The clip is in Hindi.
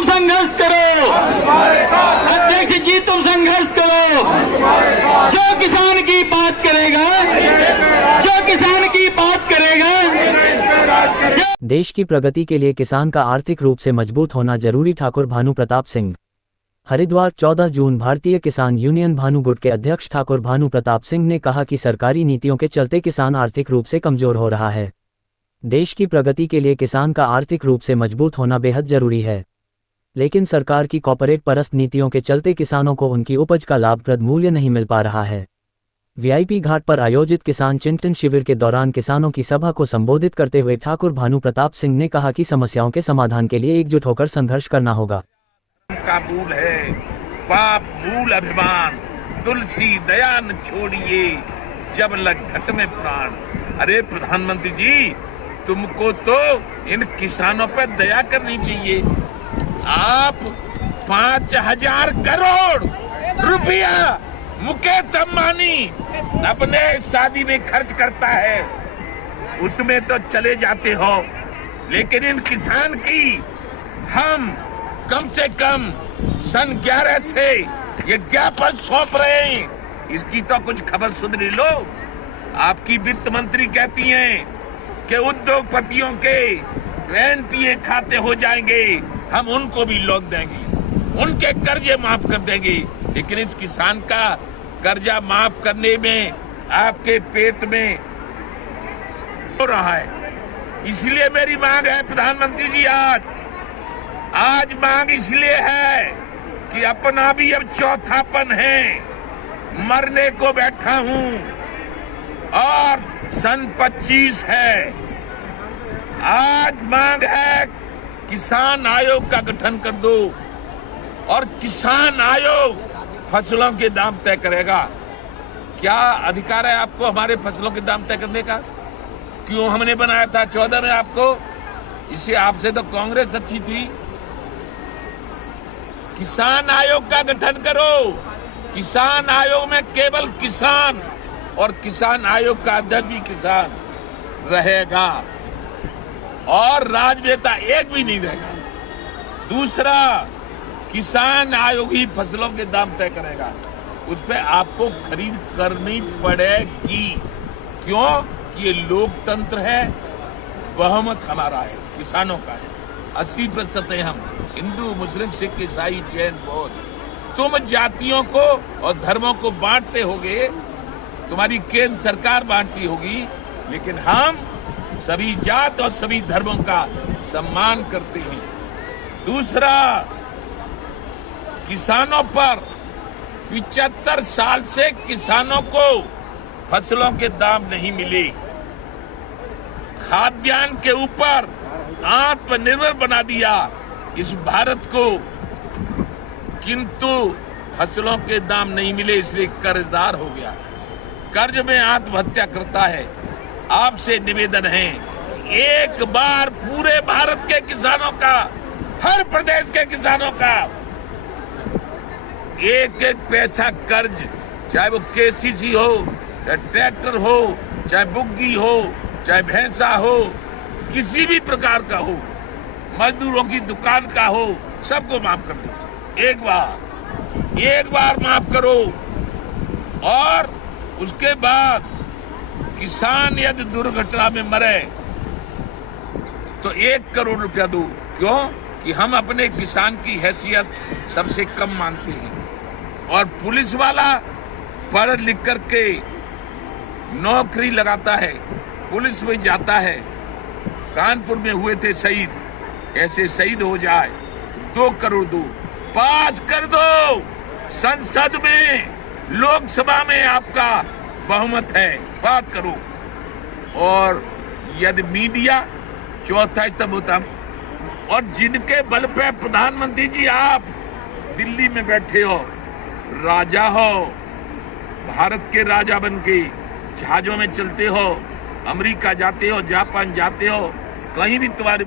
तुम संघर्ष करो, अध्यक्ष जी तुम संघर्ष करो। जो किसान की बात करेगा, जो किसान की बात करेगा। देश की प्रगति के लिए किसान का आर्थिक रूप से मजबूत होना जरूरी। ठाकुर भानु प्रताप सिंह। हरिद्वार 14 जून। भारतीय किसान यूनियन भानु गुट के अध्यक्ष ठाकुर भानु प्रताप सिंह ने कहा कि सरकारी नीतियों के चलते किसान आर्थिक रूप से कमजोर हो रहा है। देश की प्रगति के लिए किसान का आर्थिक रूप से मजबूत होना बेहद जरूरी है, लेकिन सरकार की कॉर्पोरेट परस्त नीतियों के चलते किसानों को उनकी उपज का लाभप्रद मूल्य नहीं मिल पा रहा है। वीआईपी घाट पर आयोजित किसान चिंतन शिविर के दौरान किसानों की सभा को संबोधित करते हुए ठाकुर भानु प्रताप सिंह ने कहा कि समस्याओं के समाधान के लिए एकजुट होकर संघर्ष करना होगा। का मूल है पाप मूल अभिमान, तुलसी दया न छोड़िए जब लग घट में प्राण। अरे प्रधानमंत्री जी, तुमको तो इन किसानों पर दया करनी चाहिए। आप 5,000 करोड़ रुपया मुकेश अंबानी अपने शादी में खर्च करता है, उसमें तो चले जाते हो, लेकिन इन किसान की हम कम से कम सन 11 से ये ज्ञापन सौंप रहे हैं। इसकी तो कुछ खबर सुन लो। आपकी वित्त मंत्री कहती हैं कि उद्योगपतियों के एनपीए खाते हो जाएंगे, हम उनको भी लौट देंगे, उनके कर्जे माफ कर देंगे। लेकिन इस किसान का कर्जा माफ करने में आपके पेट में हो रहा है। इसलिए मेरी मांग है प्रधानमंत्री जी, आज मांग इसलिए है कि अपना भी अब चौथापन है, मरने को बैठा हूं और सन 25 है। आज मांग है किसान आयोग का गठन कर दो और किसान आयोग फसलों के दाम तय करेगा। क्या अधिकार है आपको हमारे फसलों के दाम तय करने का? क्यों हमने बनाया था 14 में आपको? इसे आपसे तो कांग्रेस अच्छी थी। किसान आयोग का गठन करो। किसान आयोग में केवल किसान और किसान आयोग का अध्यक्ष भी किसान रहेगा और राजनेता एक भी नहीं रहेगा। दूसरा, किसान आयोग ही फसलों के दाम तय करेगा, उस पर आपको खरीद करनी पड़ेगी। क्यों? कि ये लोकतंत्र है, बहुमत हमारा है, किसानों का है। 80% है हम, हिंदू मुस्लिम सिख ईसाई जैन बौद्ध। तुम जातियों को और धर्मों को बांटते होगे, तुम्हारी केंद्र सरकार बांटती होगी, लेकिन हम सभी जात और सभी धर्मों का सम्मान करते हैं। दूसरा, किसानों पर 75 साल से किसानों को फसलों के दाम नहीं मिले। खाद्यान्न के ऊपर आत्मनिर्भर बना दिया इस भारत को, किंतु फसलों के दाम नहीं मिले, इसलिए कर्जदार हो गया, कर्ज में आत्महत्या करता है। आपसे निवेदन है कि एक बार पूरे भारत के किसानों का, हर प्रदेश के किसानों का एक एक पैसा कर्ज, चाहे वो केसीसी हो, चाहे ट्रैक्टर हो, चाहे बुग्गी हो, चाहे भैंसा हो, किसी भी प्रकार का हो, मजदूरों की दुकान का हो, सबको माफ कर दो। एक बार माफ करो। और उसके बाद किसान यदि दुर्घटना में मरे तो 1 करोड़ रुपया दो। क्यों? कि हम अपने किसान की हैसियत सबसे कम मानते हैं। और पुलिस वाला पढ़ लिख करके नौकरी लगाता है, पुलिस में जाता है, कानपुर में हुए थे शहीद, ऐसे शहीद हो जाए 2 करोड़ दो, पास कर दो। संसद में, लोकसभा में आपका बहुमत है, बात करो। और यदि मीडिया चौथा स्तंभ होता, और जिनके बल पे प्रधानमंत्री जी आप दिल्ली में बैठे हो, राजा हो, भारत के राजा बन के जहाजों में चलते हो, अमेरिका जाते हो, जापान जाते हो, कहीं भी तुम्हारे